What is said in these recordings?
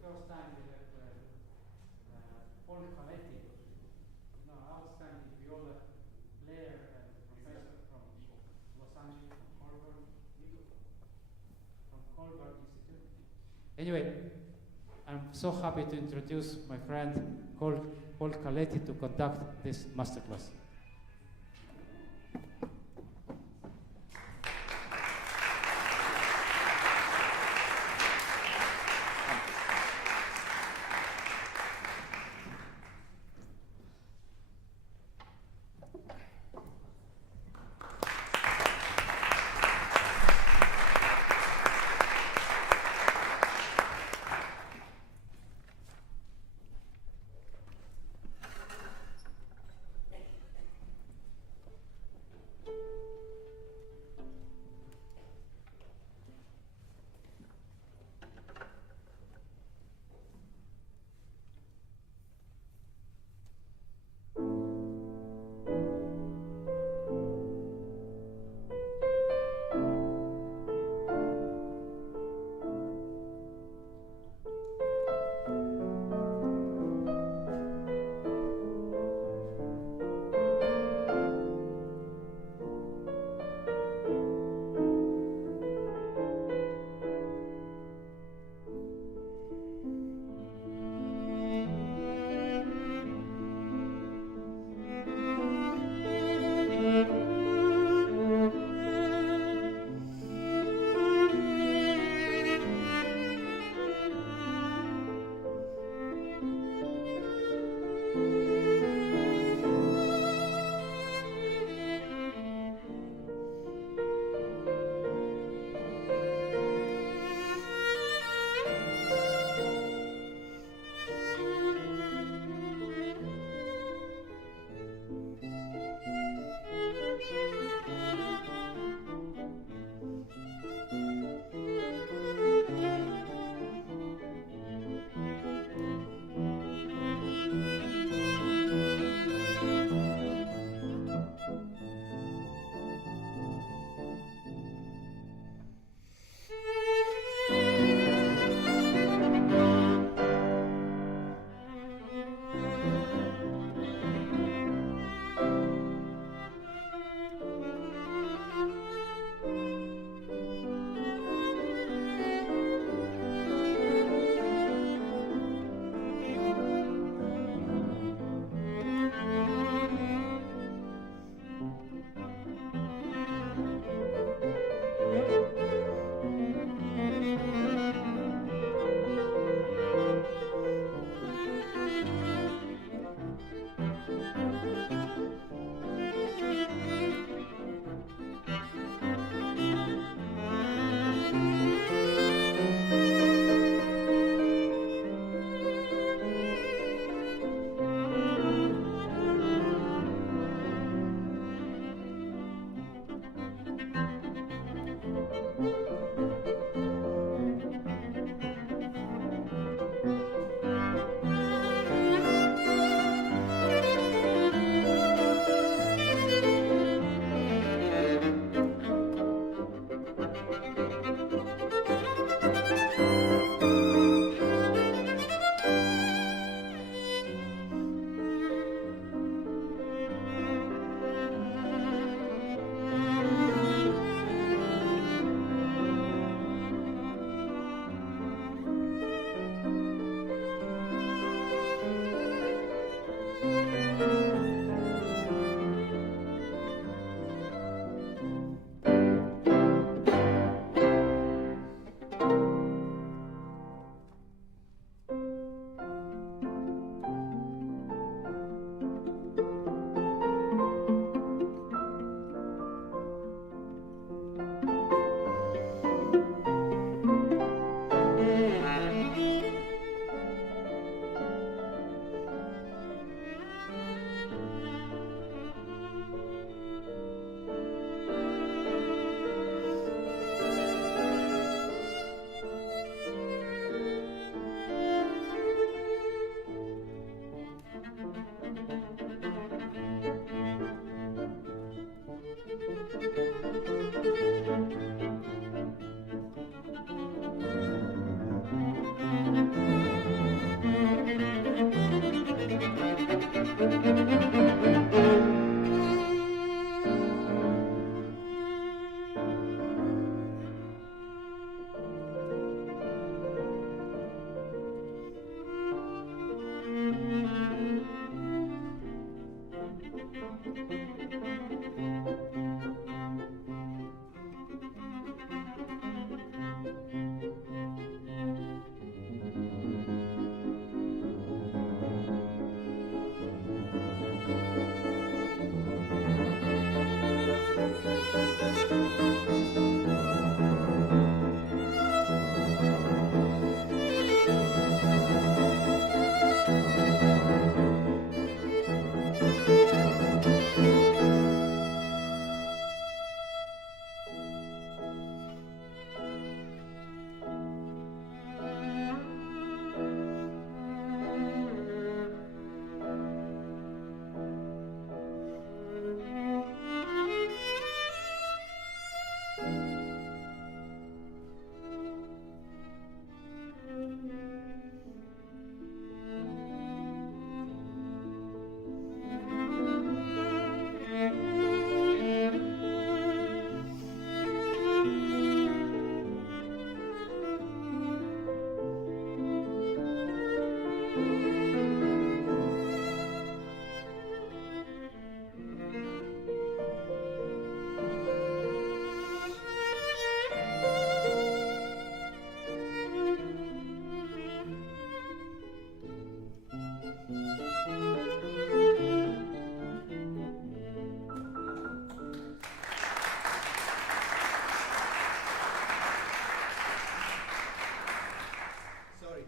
first time we have Paul Coletti, outstanding viola player and professor from Los Angeles, from Colburn Institute. Anyway, I'm so happy to introduce my friend Paul Coletti to conduct this masterclass.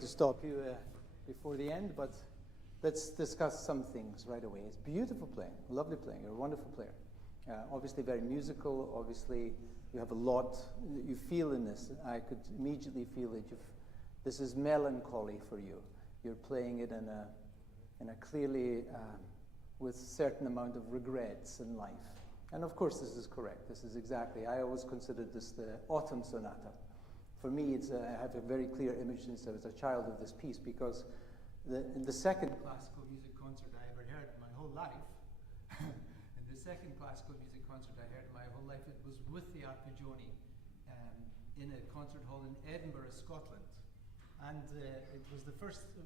To stop you before the end, but let's discuss some things right away. It's beautiful playing, lovely playing. You're a wonderful player. Obviously very musical. Obviously you have a lot that you feel in this. I could immediately feel that this is melancholy for you. You're playing it in a clearly with certain amount of regrets in life. And of course this is correct. This is exactly, I always considered this the autumn sonata. For me, I have a very clear image since I was a child of this piece, because in the second classical music concert I ever heard in my whole life, in the second classical music concert I heard in my whole life, it was with the Arpeggione in a concert hall in Edinburgh, Scotland. And it was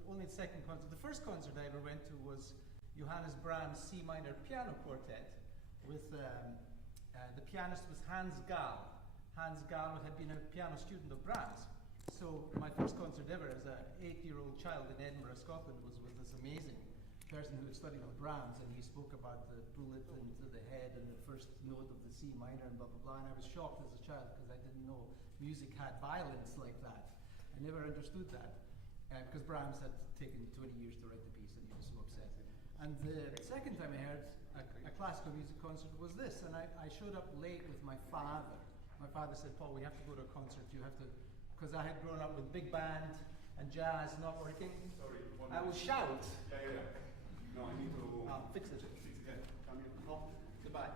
only the second concert. The first concert I ever went to was Johannes Brahms' C minor piano quartet with, the pianist was Hans Gall. Hans Gall had been a piano student of Brahms. So my first concert ever as an 8-year-old child in Edinburgh, Scotland, was with this amazing person who had studied on Brahms, and he spoke about the bullet into the head and the first note of the C minor and blah, blah, blah. And I was shocked as a child because I didn't know music had violence like that. I never understood that because Brahms had taken 20 years to write the piece and he was so upset. And the second time I heard a classical music concert was this, and I showed up late with my father. My father said, "Paul, we have to go to a concert. You have to," because I had grown up with big band and jazz not working. Sorry, I will shout. Yeah. No, I need to Fix it. Yeah, come here. Oh, goodbye.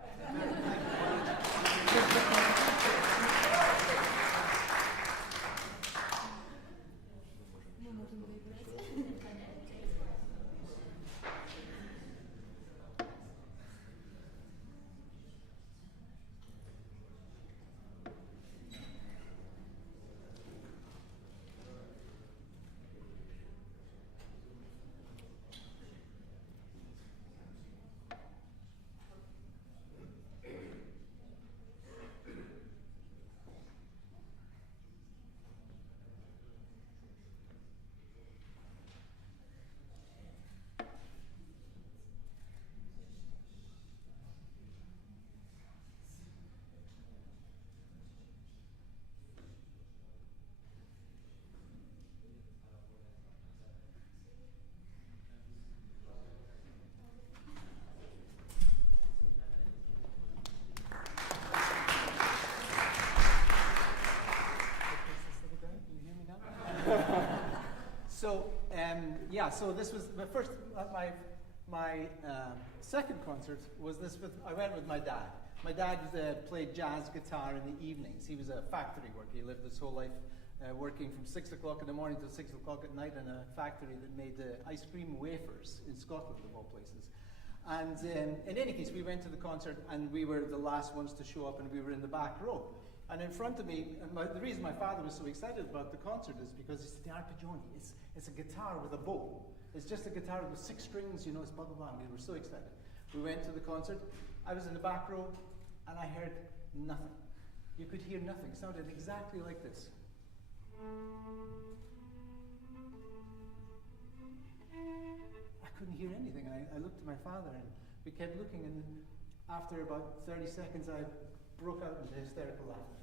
So this was the first, my second concert was this I went with my dad. My dad played jazz guitar in the evenings. He was a factory worker. He lived his whole life working from 6 o'clock in the morning till 6 o'clock at night in a factory that made ice cream wafers in Scotland, of all places. And in any case, we went to the concert and we were the last ones to show up, and we were in the back row. And in front of me, the reason my father was so excited about the concert is because it's the Arpeggione. It's a guitar with a bow. It's just a guitar with 6 strings, you know, it's blah, blah, blah. And we were so excited. We went to the concert. I was in the back row, and I heard nothing. You could hear nothing. It sounded exactly like this. I couldn't hear anything. And I looked at my father, and we kept looking, and after about 30 seconds, I broke out into hysterical laughter.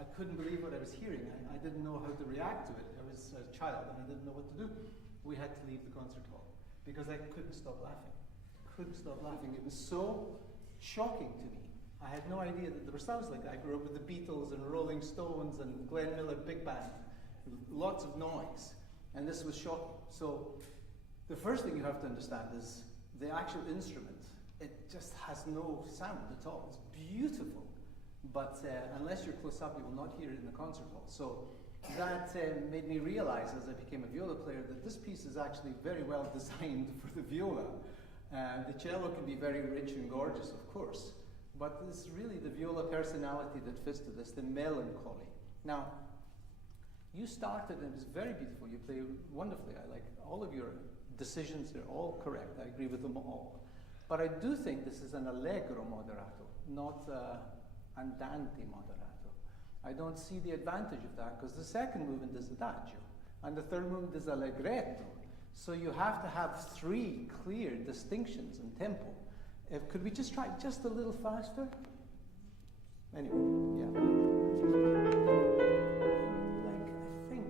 I couldn't believe what I was hearing. I didn't know how to react to it. I was a child and I didn't know what to do. We had to leave the concert hall because I couldn't stop laughing. Couldn't stop laughing. It was so shocking to me. I had no idea that there were sounds like that. I grew up with the Beatles and Rolling Stones and Glenn Miller Big Band. Lots of noise. And this was shocking. So the first thing you have to understand is the actual instrument. It just has no sound at all. It's beautiful. But unless you're close up, you will not hear it in the concert hall. So that made me realize as I became a viola player that this piece is actually very well designed for the viola. The cello can be very rich and gorgeous, of course, but it's really the viola personality that fits to this, the melancholy. Now, you started, and it was very beautiful. You play wonderfully. I like all of your decisions. They're all correct. I agree with them all. But I do think this is an Allegro moderato, not Andante moderato. I don't see the advantage of that because the second movement is adagio and the third movement is allegretto. So you have to have three clear distinctions in tempo. Could we just try just a little faster? Anyway, yeah. I think.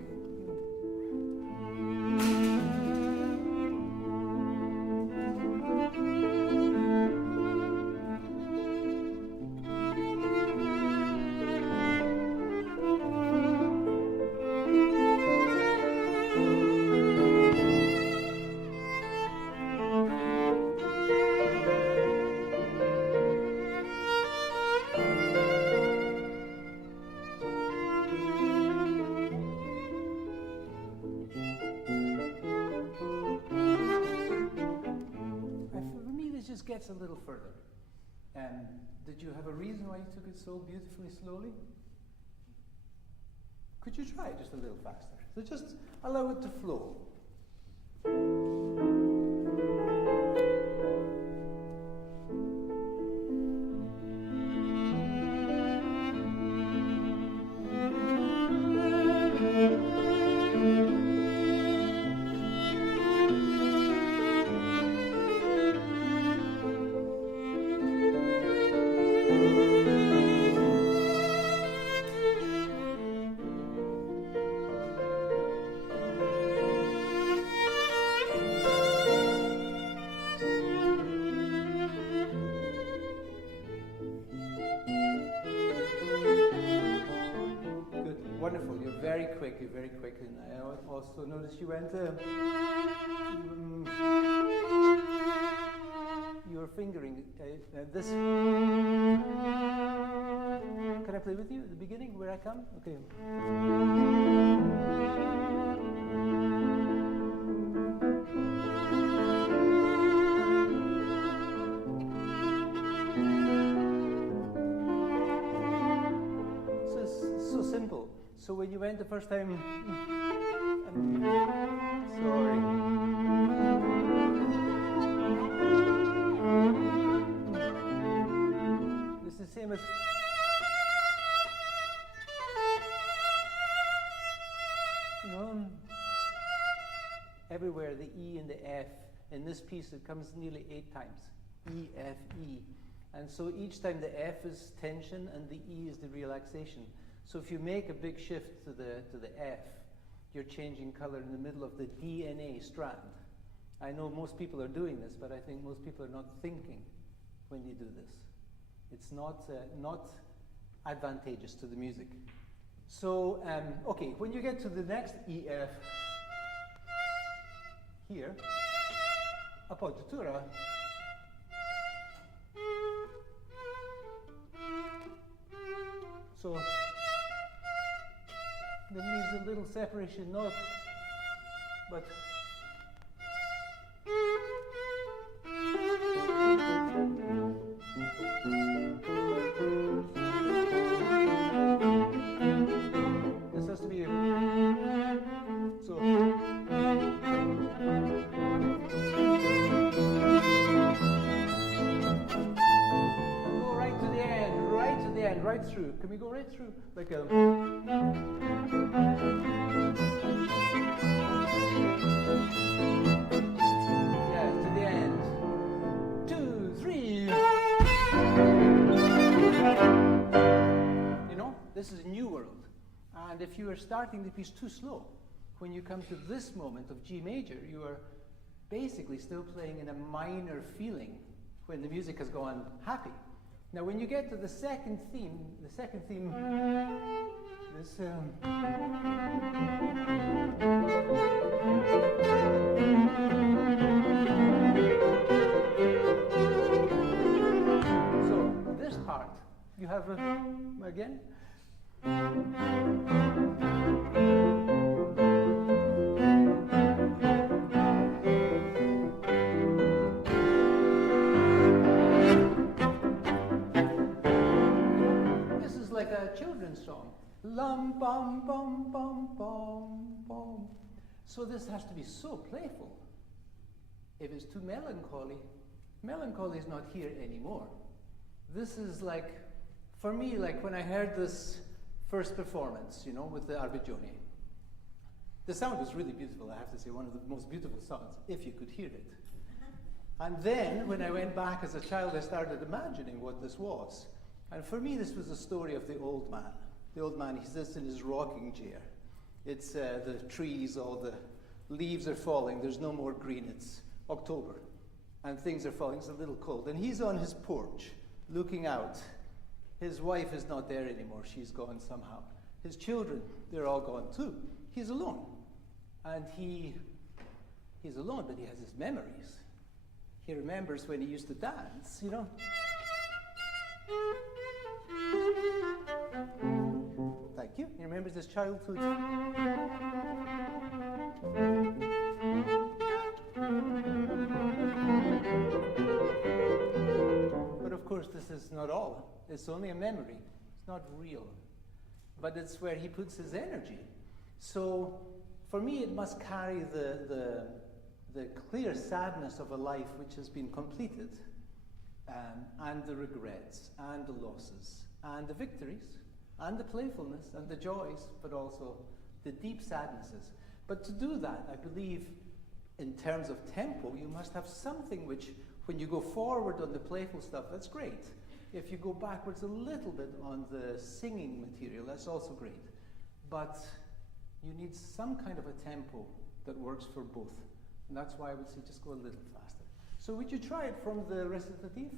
Gets a little further. Did you have a reason why you took it so beautifully slowly? Could you try it just a little faster? So just allow it to flow. Very quick, and I also noticed you went. You were fingering this. Can I play with you at the beginning where I come? Okay. So simple. So when you went the first time, sorry. This is the same as, everywhere the E and the F. In this piece it comes nearly 8 times. E, F, E. And so each time the F is tension and the E is the relaxation. So if you make a big shift to the F, you're changing color in the middle of the DNA strand. I know most people are doing this, but I think most people are not thinking when you do this. It's not advantageous to the music. So, okay, when you get to the next EF, here, appoggiatura, so there needs a little separation note, but this has to be so. Go right to the end, right to the end, right through. Can we go right through like a? Yeah, to the end. 2, 3. This is New World. And if you are starting the piece too slow, when you come to this moment of G major, you are basically still playing in a minor feeling when the music has gone happy. Now, when you get to the second theme, this so this part, you have again. This is like a children's song. Lum bum bum bum bum bum. So this has to be so playful. If it's too melancholy, melancholy is not here anymore. This is like, for me, like when I heard this first performance, you know, with the Arpeggione. The sound was really beautiful, I have to say, one of the most beautiful sounds, if you could hear it. And then, when I went back as a child, I started imagining what this was. And for me, this was the story of the old man. The old man, he sits in his rocking chair. It's the trees, all the leaves are falling, there's no more green, it's October. And things are falling, it's a little cold. And he's on his porch, looking out. His wife is not there anymore, she's gone somehow. His children, they're all gone too. He's alone. And he's alone, but he has his memories. He remembers when he used to dance, you know. Thank you. He remembers his childhood. But of course, this is not all. It's only a memory. It's not real. But it's where he puts his energy. So, for me, it must carry the clear sadness of a life which has been completed, and the regrets, and the losses, and the victories, and the playfulness, and the joys, but also the deep sadnesses. But to do that, I believe, in terms of tempo, you must have something which, when you go forward on the playful stuff, that's great. If you go backwards a little bit on the singing material, that's also great. But you need some kind of a tempo that works for both. And that's why I would say just go a little faster. So would you try it from the recitative?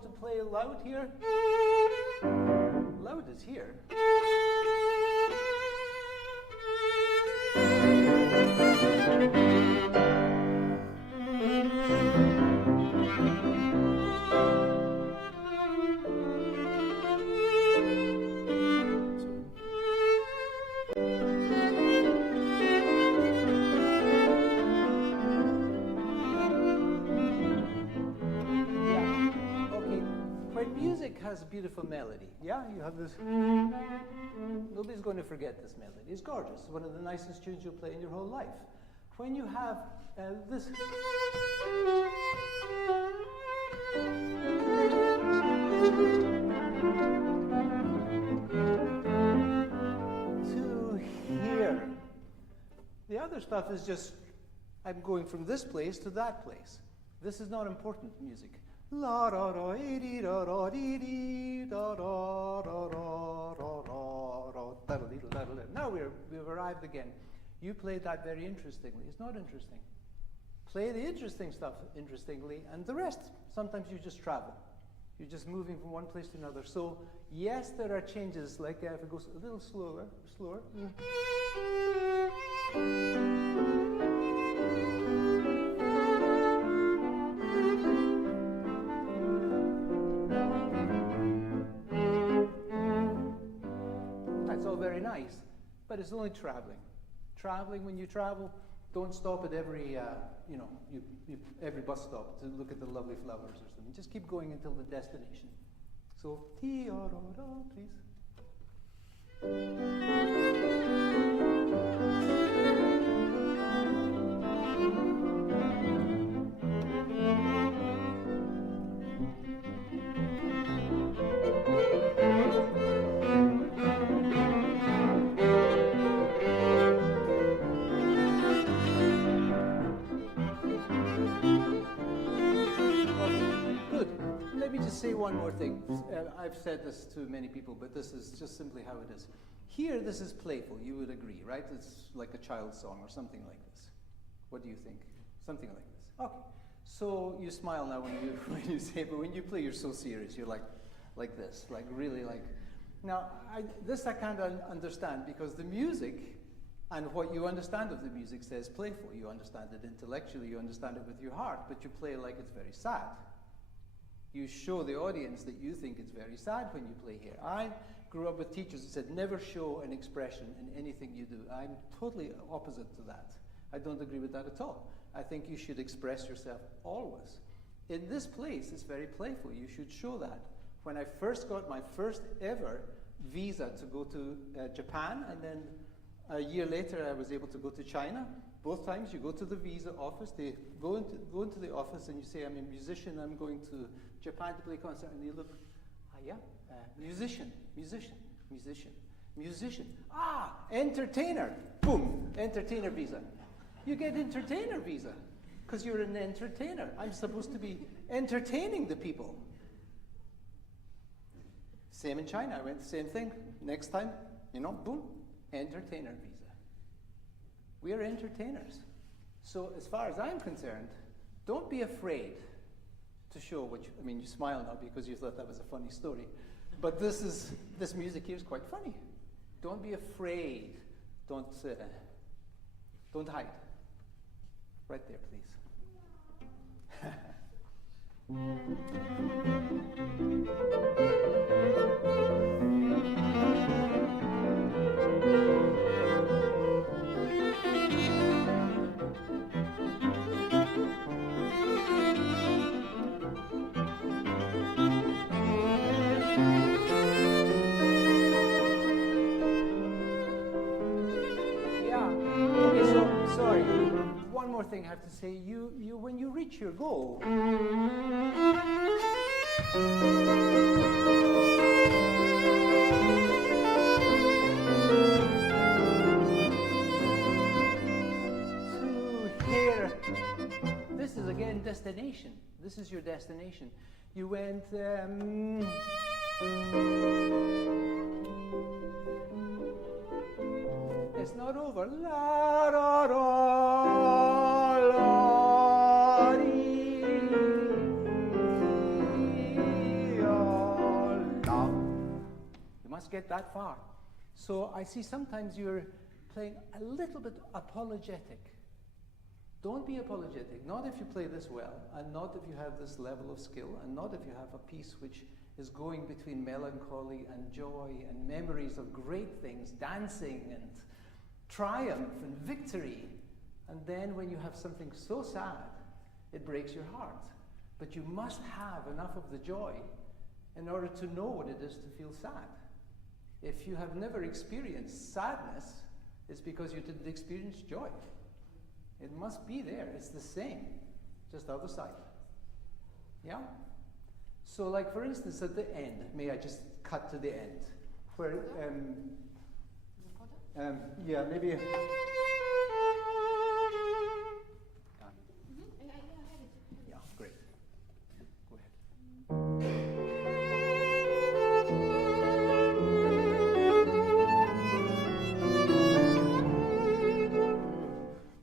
To play loud here. Loud is here. Has a beautiful melody. Yeah, you have this. Nobody's going to forget this melody. It's gorgeous. It's one of the nicest tunes you'll play in your whole life. When you have this. To here. The other stuff is just, I'm going from this place to that place. This is not important music. La da da dee da da dee dee da da da da da da da. Now we've arrived again. You played that very interestingly. It's not interesting. Play the interesting stuff interestingly, and the rest, sometimes you just travel. You're just moving from one place to another. So yes, there are changes, like if it goes a little slower. Very nice, but it's only traveling. Traveling, when you travel, don't stop at every, every bus stop to look at the lovely flowers or something. Just keep going until the destination. So, please. Say one more thing. I've said this to many people, but this is just simply how it is. Here, this is playful. You would agree, right? It's like a child's song or something like this. What do you think? Something like this. Okay. So you smile now when you say, but when you play, you're so serious. You're like this, like really like. Now, this I can't understand because the music and what you understand of the music says playful. You understand it intellectually. You understand it with your heart, but you play like it's very sad. You show the audience that you think it's very sad when you play here. I grew up with teachers who said, never show an expression in anything you do. I'm totally opposite to that. I don't agree with that at all. I think you should express yourself always. In this place, it's very playful. You should show that. When I first got my first ever visa to go to Japan, and then a year later I was able to go to China, both times you go to the visa office, they go into the office and you say, I'm a musician, I'm going to Japan to play concert, and you look, musician, entertainer, boom, entertainer visa. You get entertainer visa, because you're an entertainer. I'm supposed to be entertaining the people. Same in China, I went the same thing. Next time, boom, entertainer visa. We are entertainers. So as far as I'm concerned, don't be afraid to show what you smile now because you thought that was a funny story. But this music here is quite funny. Don't be afraid. Don't hide. Right there, Sorry. One more thing I have to say. You when you reach your goal, to here, this is again destination. This is your destination. You went. It's not over. La, da, da, la, dee, la. You must get that far. So I see sometimes you're playing a little bit apologetic. Don't be apologetic. Not if you play this well, and not if you have this level of skill, and not if you have a piece which is going between melancholy and joy and memories of great things, dancing and triumph and victory. And then when you have something so sad, it breaks your heart. But you must have enough of the joy in order to know what it is to feel sad. If you have never experienced sadness, it's because you didn't experience joy. It must be there. It's the same, just other side. Yeah? So like for instance at the end, may I just cut to the end? Where, yeah, maybe. Yeah, great. Go ahead.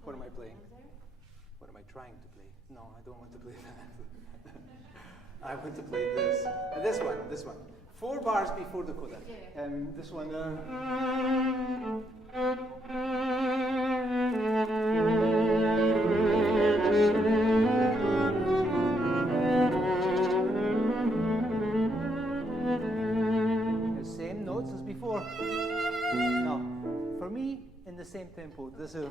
What am I playing? What am I trying to play? No, I don't want to play that. I want to play this. This one. 4 bars before the coda. This one. The same notes as before. No, for me, in the same tempo. This is.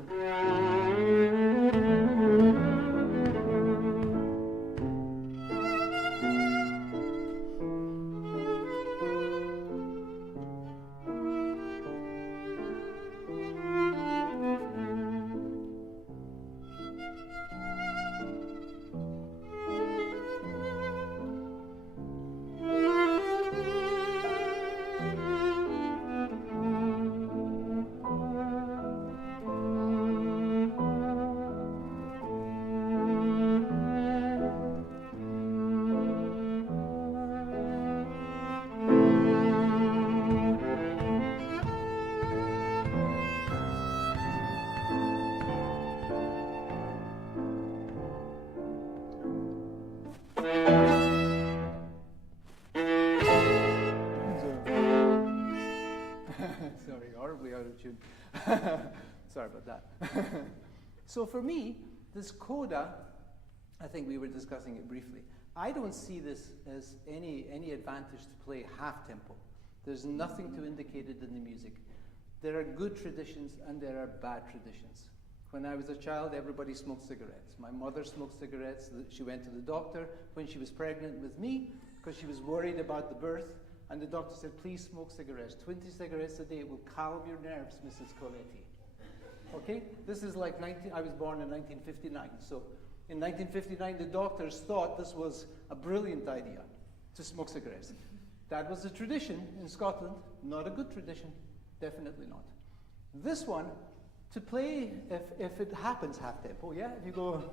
of tune. Sorry about that. So for me, this coda, I think we were discussing it briefly. I don't see this as any advantage to play half tempo. There's nothing to indicate it in the music. There are good traditions and there are bad traditions. When I was a child, everybody smoked cigarettes. My mother smoked cigarettes. She went to the doctor when she was pregnant with me because she was worried about the birth. And the doctor said, please smoke cigarettes. 20 cigarettes a day will calm your nerves, Mrs. Coletti. Okay? This is like I was born in 1959. So in 1959, the doctors thought this was a brilliant idea to smoke cigarettes. That was a tradition in Scotland, not a good tradition, definitely not. This one, to play, if it happens half tempo, yeah? If you go,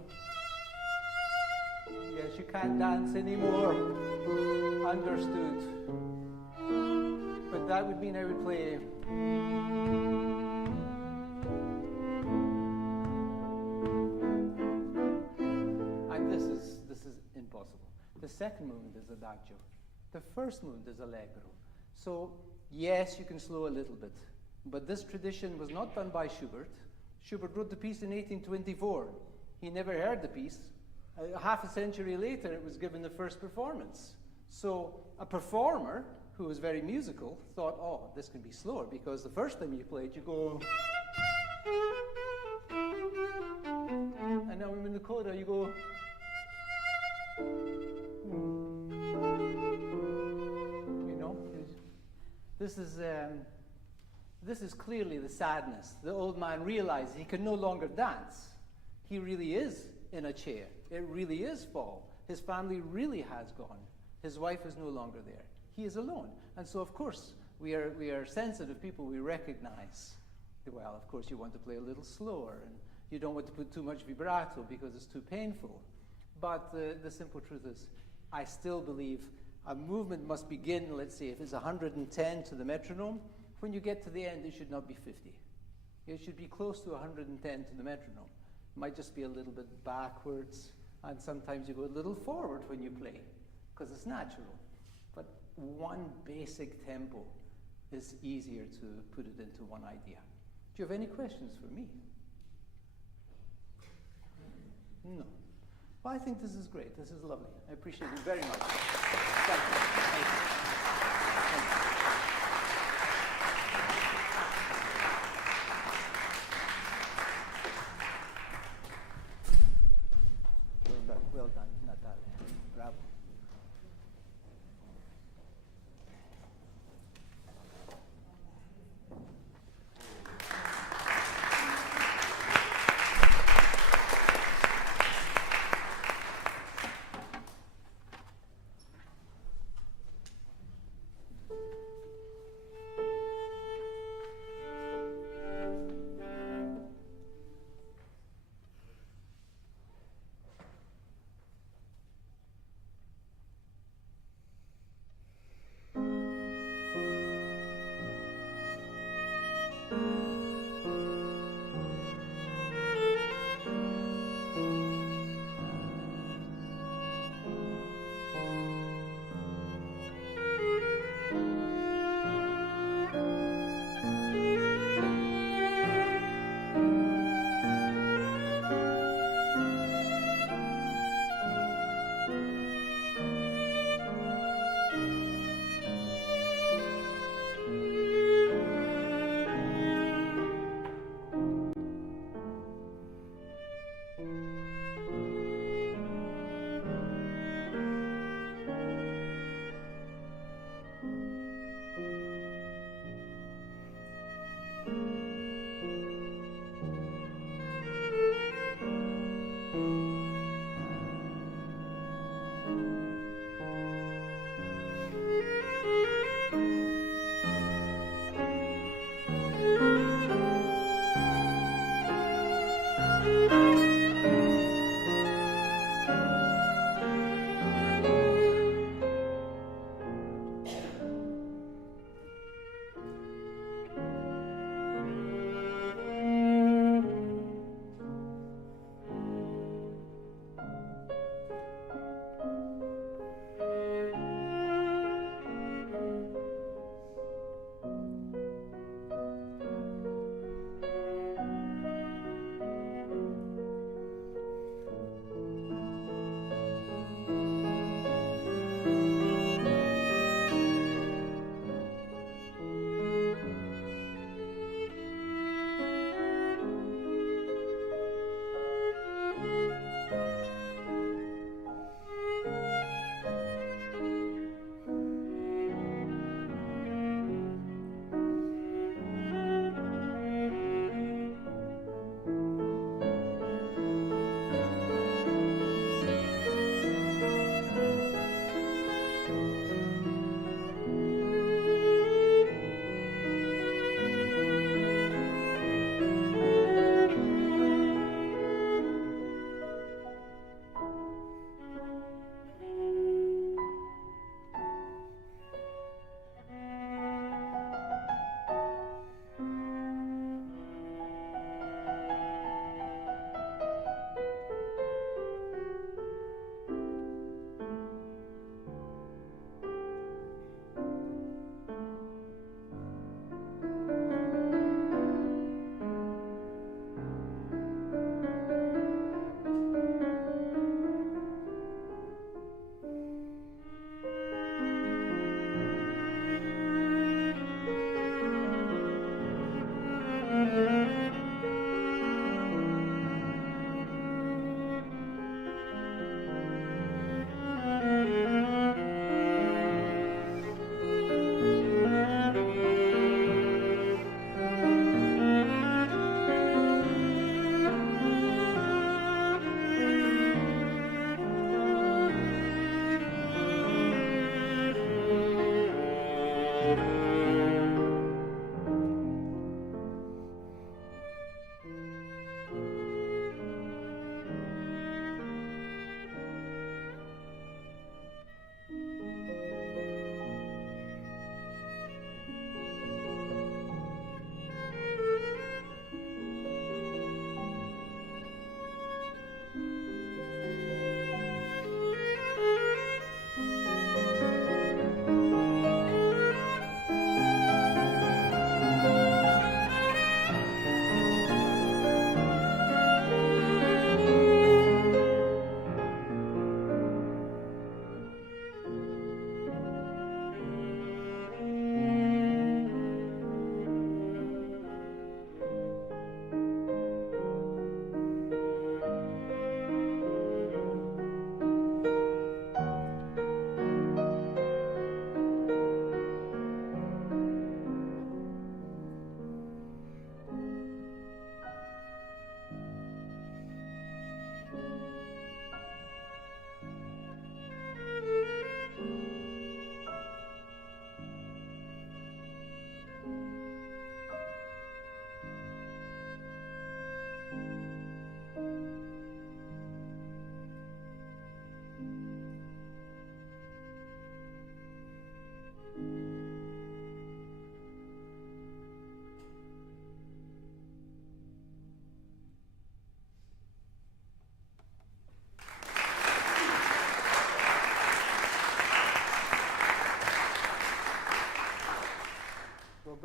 yes, you can't dance anymore, understood. But that would mean I would play, and this is impossible. The second movement is adagio. The first movement is Allegro. So, yes, you can slow a little bit. But this tradition was not done by Schubert. Schubert wrote the piece in 1824. He never heard the piece. Half a century later, it was given the first performance. So, a performer who was very musical thought, oh, this can be slower, because the first time you play it, you go... And now in the coda, you go... This is clearly the sadness. The old man realized he can no longer dance. He really is in a chair. It really is fall. His family really has gone. His wife is no longer there. He is alone. And so, of course, we are sensitive people. We recognize, well, of course, you want to play a little slower, and you don't want to put too much vibrato because it's too painful. But the simple truth is, I still believe a movement must begin, let's say, if it's 110 to the metronome, when you get to the end, it should not be 50. It should be close to 110 to the metronome. It might just be a little bit backwards, and sometimes you go a little forward when you play, because it's natural. But one basic tempo is easier to put it into one idea. Do you have any questions for me? No. Well, I think this is great. This is lovely. I appreciate it very much. Thank you. Thank you. Thank you. Well done, Natanel. Bravo.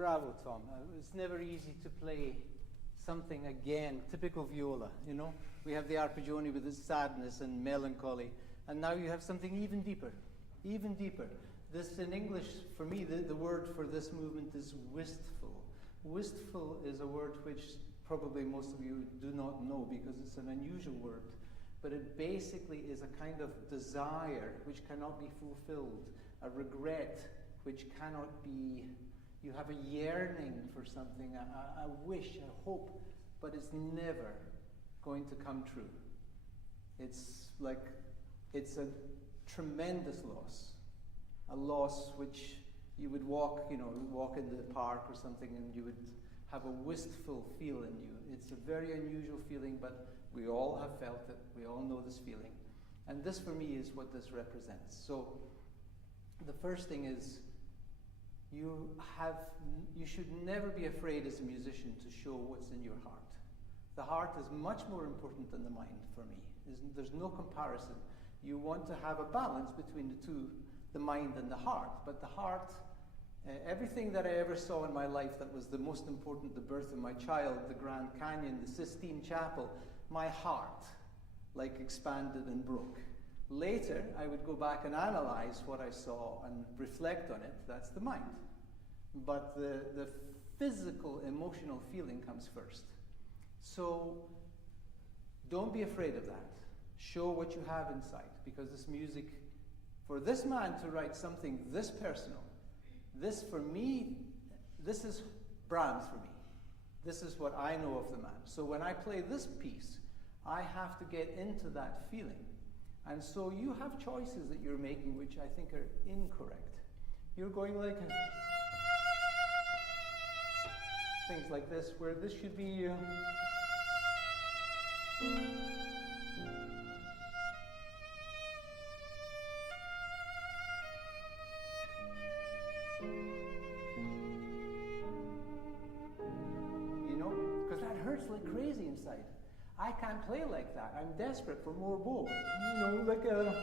Bravo, Tom. It's never easy to play something again, typical viola, you know? We have the Arpeggione with its sadness and melancholy, and now you have something even deeper, even deeper. This, in English, for me, the word for this movement is wistful. Wistful is a word which probably most of you do not know because it's an unusual word, but it basically is a kind of desire which cannot be fulfilled, a regret which cannot be. You have a yearning for something, a wish, a hope, but it's never going to come true. It's a tremendous loss, a loss which you would walk in the park or something and you would have a wistful feel in you. It's a very unusual feeling, but we all have felt it. We all know this feeling. And this, for me, is what this represents. So the first thing is, you should never be afraid as a musician to show what's in your heart. The heart is much more important than the mind for me. There's no comparison. You want to have a balance between the two, the mind and the heart. But the heart, everything that I ever saw in my life that was the most important, the birth of my child, the Grand Canyon, the Sistine Chapel, my heart expanded and broke. Later, I would go back and analyze what I saw and reflect on it. That's the mind. But the physical, emotional feeling comes first. So don't be afraid of that. Show what you have inside, because this music, for this man to write something this personal, this for me, this is Brahms for me. This is what I know of the man. So when I play this piece, I have to get into that feeling. And so you have choices that you're making which I think are incorrect. You're going like things like this, where this should be you know, because that hurts like crazy inside. I can't play like that. I'm desperate for more bow. You know, like a...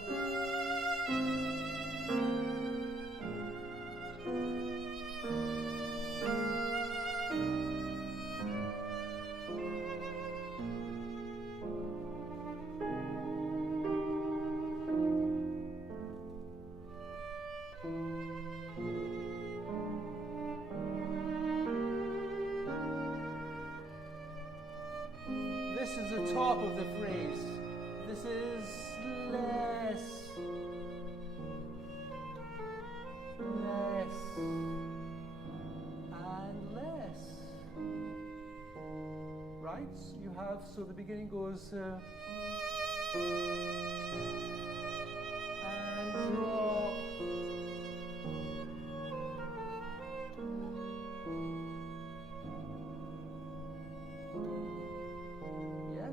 This is the top of the phrase. This is less, and less. Right? You have, so the beginning goes and drop.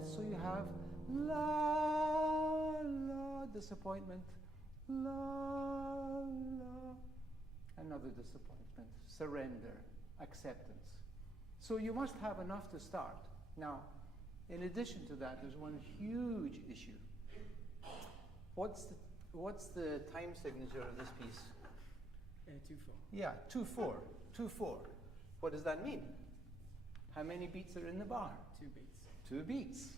So you have la, la, disappointment, la, la, another disappointment, surrender, acceptance. So you must have enough to start. Now, in addition to that, there's one huge issue. What's the time signature of this piece? 2/4. Yeah, 2/4, 2/4. What does that mean? How many beats are in the bar? 2 beats. 2 beats,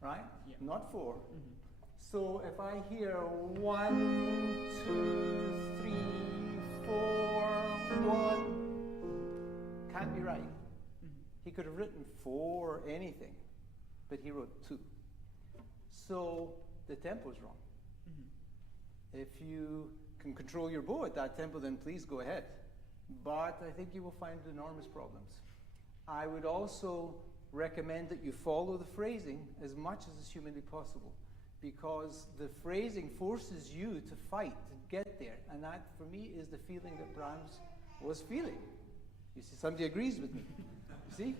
right? Yeah. Not 4. Mm-hmm. So if I hear 1, 2, 3, 4, 1, can't be right. Mm-hmm. He could have written 4 anything, but he wrote 2. So the tempo's wrong. Mm-hmm. If you can control your bow at that tempo, then please go ahead. But I think you will find enormous problems. I would also recommend that you follow the phrasing as much as is humanly possible, because the phrasing forces you to fight to get there, and that for me is the feeling that Brahms was feeling. You see, somebody agrees with me. You see?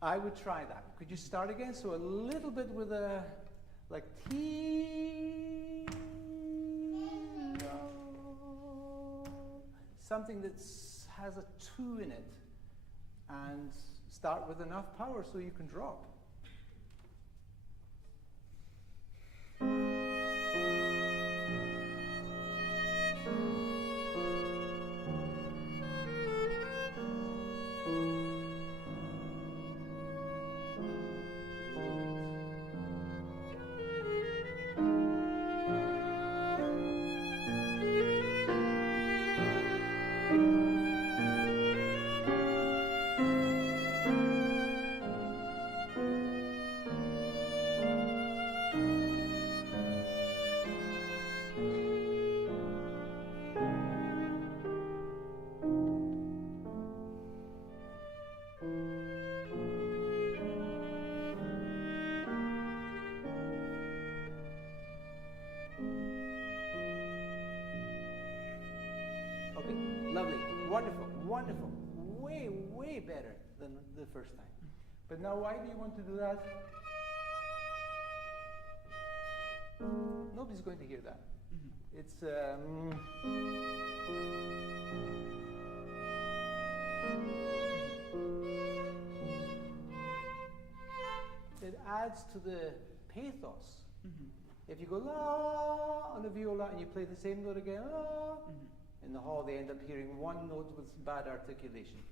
I would try that. Could you start again? So a little bit with a, like, T, something that has a 2 in it, and start with enough power so you can drop. Lovely. Wonderful. Wonderful. Way, way better than the first time. But now why do you want to do that? Nobody's going to hear that. It's it adds to the pathos. If you go la on the viola and you play the same note again, la, in the hall they end up hearing one note with bad articulation.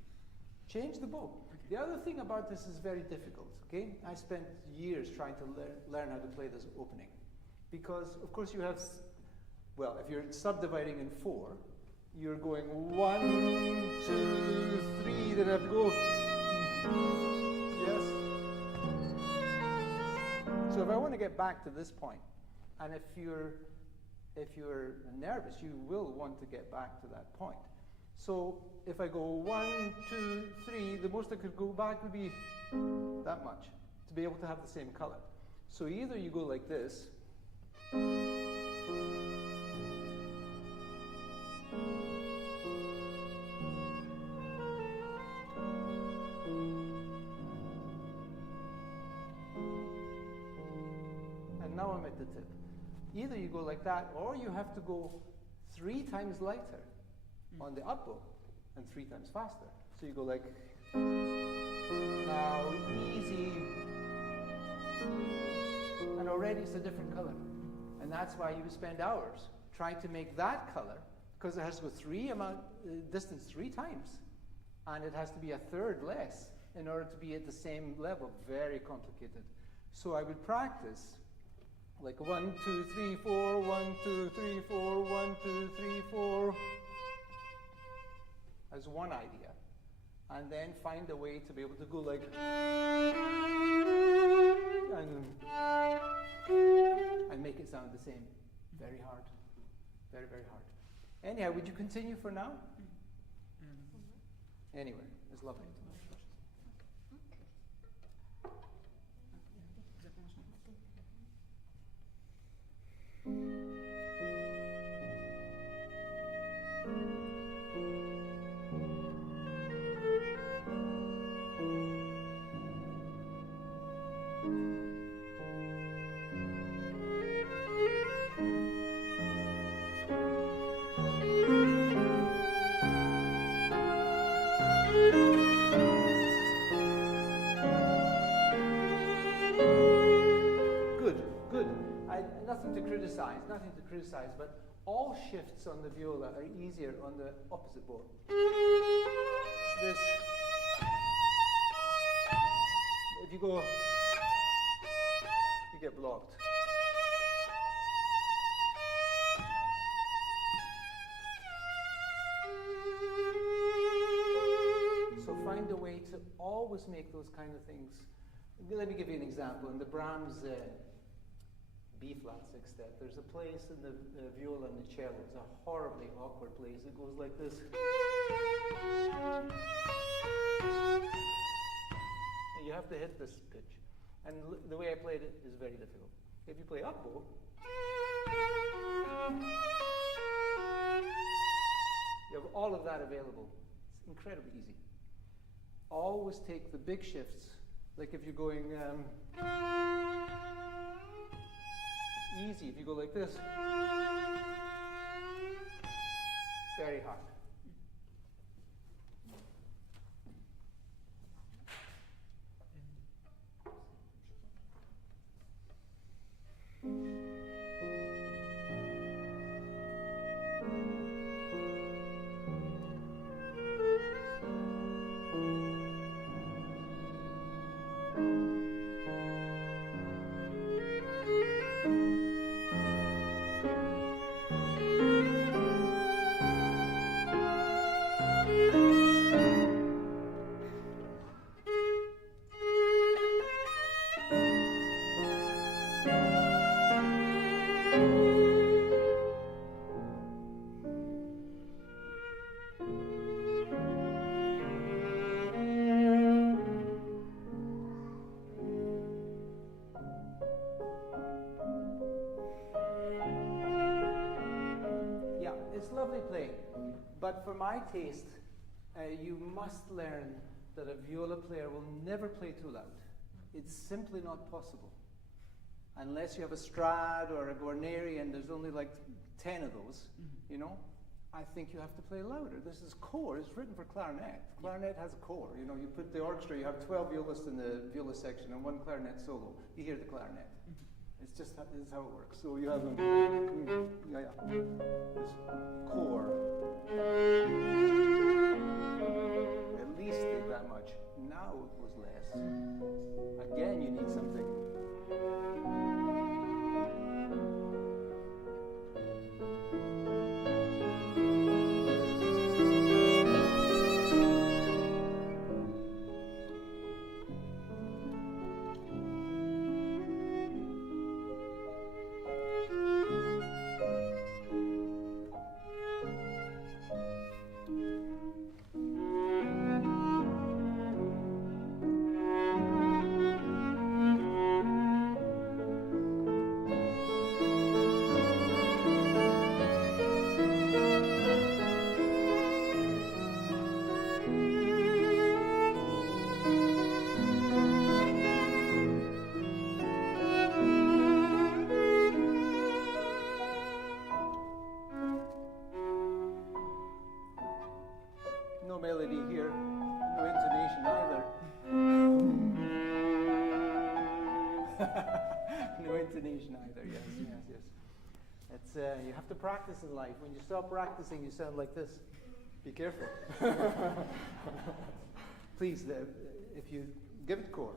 Change the bow. The other thing about this is very difficult, okay? I spent years trying to learn how to play this opening. Because, of course, you have, well, if you're subdividing in 4, you're going 1, 2, 3, then have to go. Yes? So if I want to get back to this point, and if you're nervous, you will want to get back to that point. So if I go 1, 2, 3, the most I could go back would be that much to be able to have the same color. So either you go like this, and now I'm at the tip. Either you go like that, or you have to go 3 times lighter on the up bow and 3 times faster. So you go like, now easy, and already it's a different color. And that's why you spend hours trying to make that color, because it has to go distance 3 times, and it has to be a third less in order to be at the same level. Very complicated. So I would practice like 1, 2, 3, 4, 1, 2, 3, 4, 1, 2, 3, 4, as one idea, and then find a way to be able to go like, and make it sound the same. Very hard. Very, very hard. Anyhow, would you continue for now? Anyway, it's lovely. Nothing to criticize, but all shifts on the viola are easier on the opposite bow. This, if you go, you get blocked. So find a way to always make those kind of things. Let me give you an example. In the Brahms B-flat sextet, there's a place in the viola and the cello. It's a horribly awkward place. It goes like this. And you have to hit this pitch. And the way I played it is very difficult. If you play up bow, you have all of that available. It's incredibly easy. Always take the big shifts. Like if you're going easy, if you go like this, very hard. it's lovely playing. But for my taste, you must learn that a viola player will never play too loud. It's simply not possible. Unless you have a Strad or a Guarneri and there's only like 10 of those, you know, I think you have to play louder. This is core, it's written for clarinet. Clarinet has a core, you know, you put the orchestra, you have 12 violists in the viola section and one clarinet solo. You hear the clarinet. It's just, this is how it works. So you have this core. At least take that much. Now it was less. Again, you need something. No melody here, no intonation either. No intonation either, yes. It's, you have to practice in life. When you stop practicing, you sound like this. Be careful. Please, if you give it core.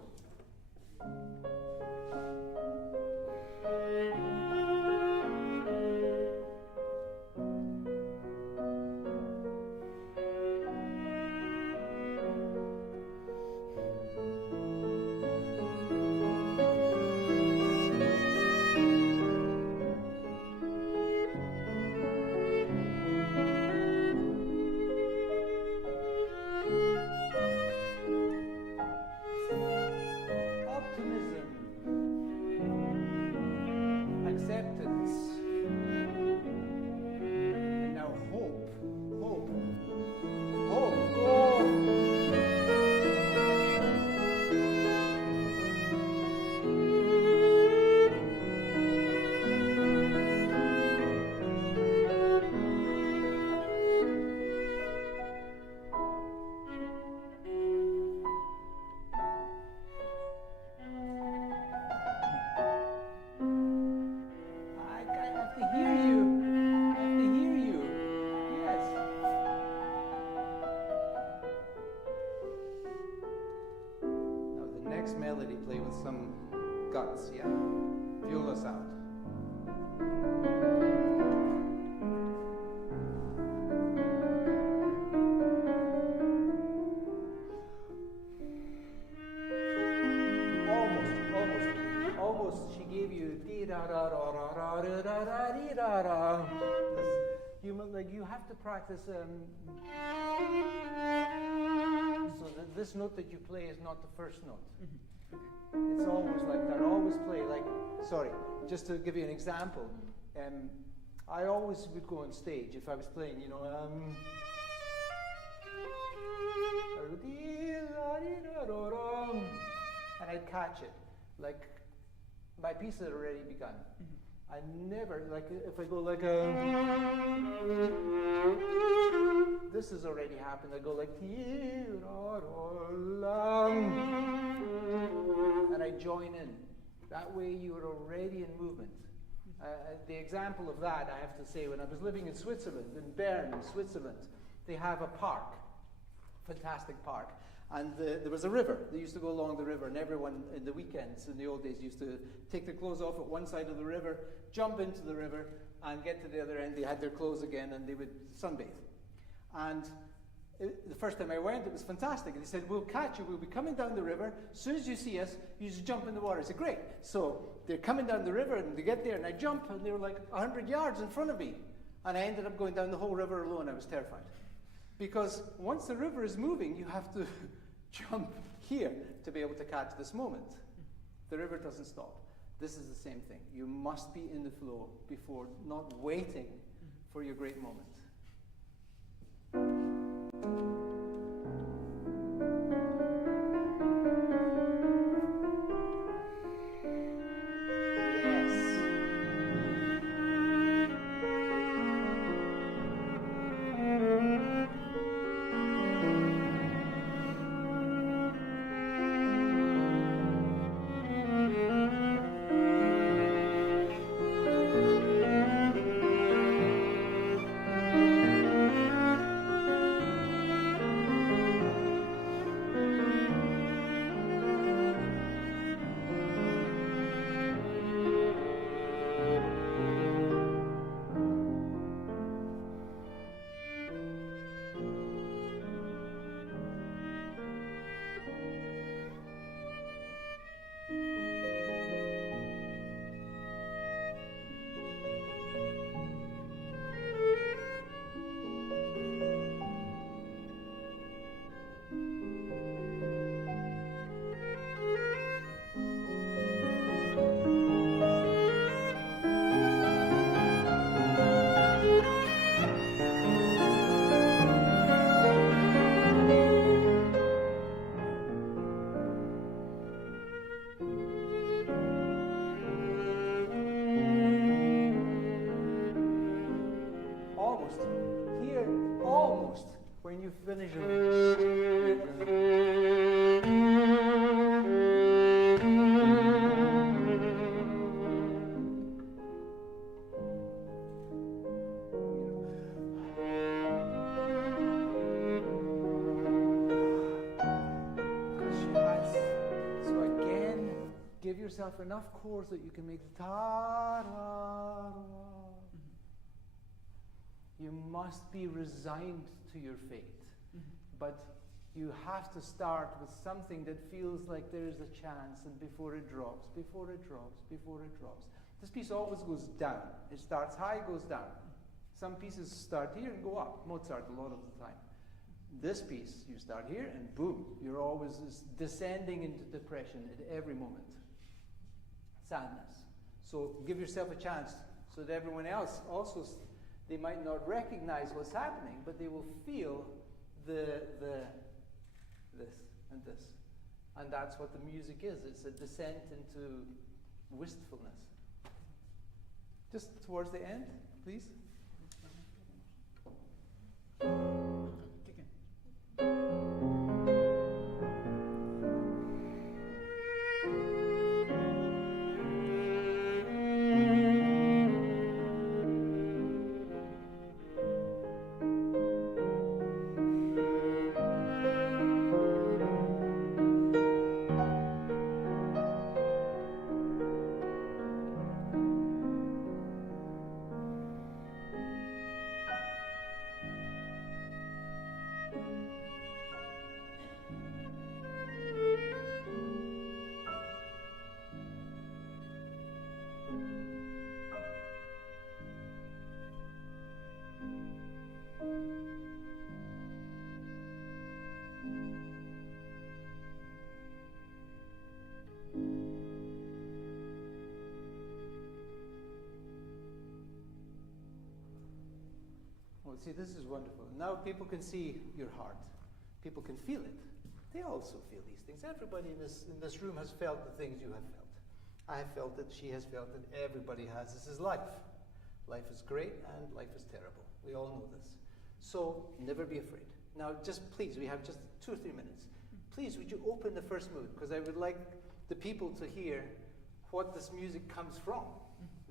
Melody, play with some guts, yeah? Viola sound. Almost. She gave you dee da da da da da da da da dee da da. Like you have to practice. So this note that you play is not the first note. It's always like that. Always play like. Sorry, just to give you an example. I always would go on stage if I was playing. You know. And I'd catch it. Like my piece had already begun. I never, like, if I go like this has already happened. I go like and I join in. That way you are already in movement. The example of that, I have to say, when I was living in Switzerland, in Bern, Switzerland, they have a park, fantastic park. And there was a river. They used to go along the river, and everyone in the weekends in the old days used to take their clothes off at one side of the river, jump into the river, and get to the other end. They had their clothes again, and they would sunbathe. And the first time I went, it was fantastic. And they said, "We'll catch you. We'll be coming down the river. As soon as you see us, you just jump in the water." I said, "Great." So they're coming down the river, and they get there, and I jump, and they were like 100 yards in front of me. And I ended up going down the whole river alone. I was terrified. Because once the river is moving, you have to jump here to be able to catch this moment. The river doesn't stop. This is the same thing. You must be in the flow before, not waiting for your great moment. you finish give yourself enough chords that you can make ta-ra-ra. You must be resigned to your fate, but you have to start with something that feels like there is a chance, and before it drops, before it drops, before it drops. This piece always goes down. It starts high, goes down. Some pieces start here and go up. Mozart a lot of the time. This piece, you start here and boom, you're always descending into depression at every moment. Sadness. So give yourself a chance so that everyone else also, they might not recognize what's happening, but they will feel this and this. And that's what the music is. It's a descent into wistfulness. Just towards the end, please. Well, see, this is wonderful. Now people can see your heart. People can feel it. They also feel these things. Everybody in this room has felt the things you have felt. I have felt it, she has felt it, everybody has. This is life. Life is great and life is terrible. We all know this. So never be afraid. Now just please, we have just 2 or 3 minutes. Please, would you open the first mood? Because I would like the people to hear what this music comes from.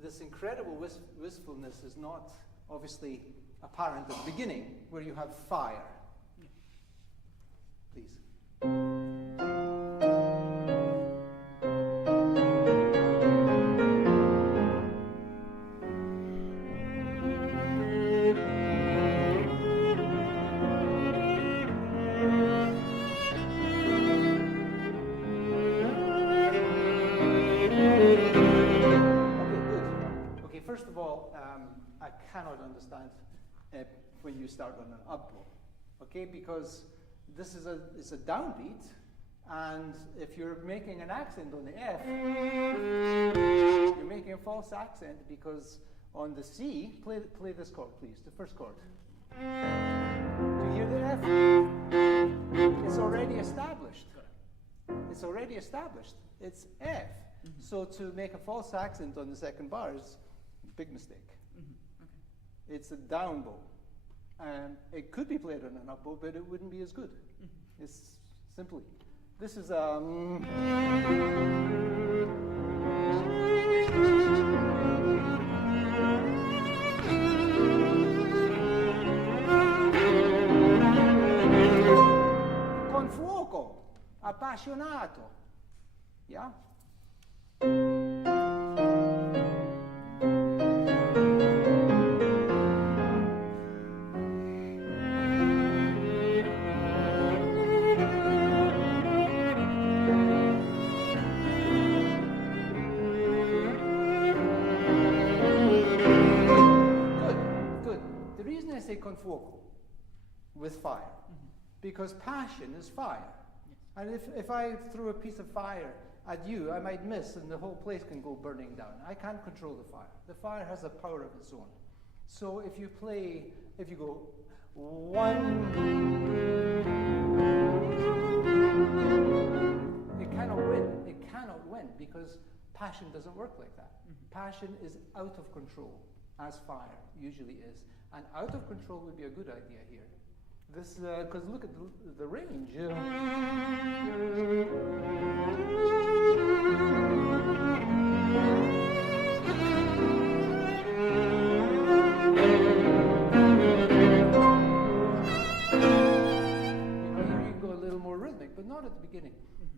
This incredible wistfulness is not obviously apparent at the beginning, where you have fire. Please. First of all, I cannot understand when you start on an upbow, okay? Because this is it's a downbeat, and if you're making an accent on the F, you're making a false accent, because on the C, play this chord, please, the first chord. Do you hear the F? It's already established. It's already established. It's F. So to make a false accent on the second bar is a big mistake. Okay. It's a down bow. It could be played on an up bow, but it wouldn't be as good. It's simply. This is con fuoco, appassionato. Yeah? Say con fuoco, with fire, because passion is fire. Yes. And if I threw a piece of fire at you, I might miss and the whole place can go burning down. I can't control the fire. The fire has a power of its own. So if you go 1, it cannot win. It cannot win because passion doesn't work like that. Passion is out of control, as fire usually is. And out of control would be a good idea here. This, because look at the range. Here you go a little more rhythmic, but not at the beginning.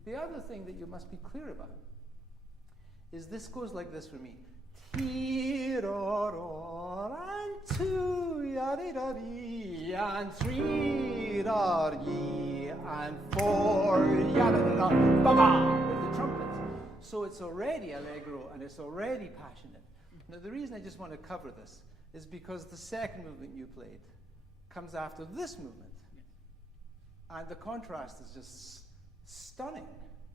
The other thing that you must be clear about is this goes like this for me. And 2 yadidadi and 3 da-dee and 4 yadada ba-ba with the trumpet. So it's already allegro and it's already passionate. Now the reason I just want to cover this is because the second movement you played comes after this movement. And the contrast is just stunning,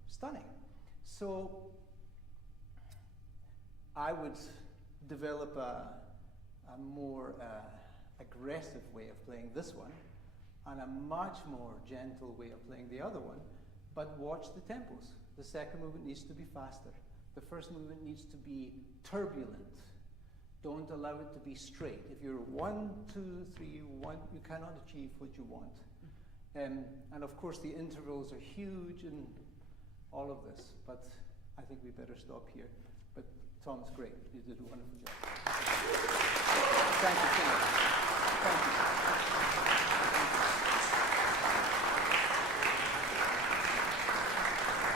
stunning. So I would develop a more aggressive way of playing this one and a much more gentle way of playing the other one, but watch the tempos. The second movement needs to be faster. The first movement needs to be turbulent. Don't allow it to be straight. If you're 1, 2, 3, 1, you cannot achieve what you want. And of course the intervals are huge and all of this, but I think we better stop here. But Tom's great. You did a wonderful job. Thank you so much. Thank you.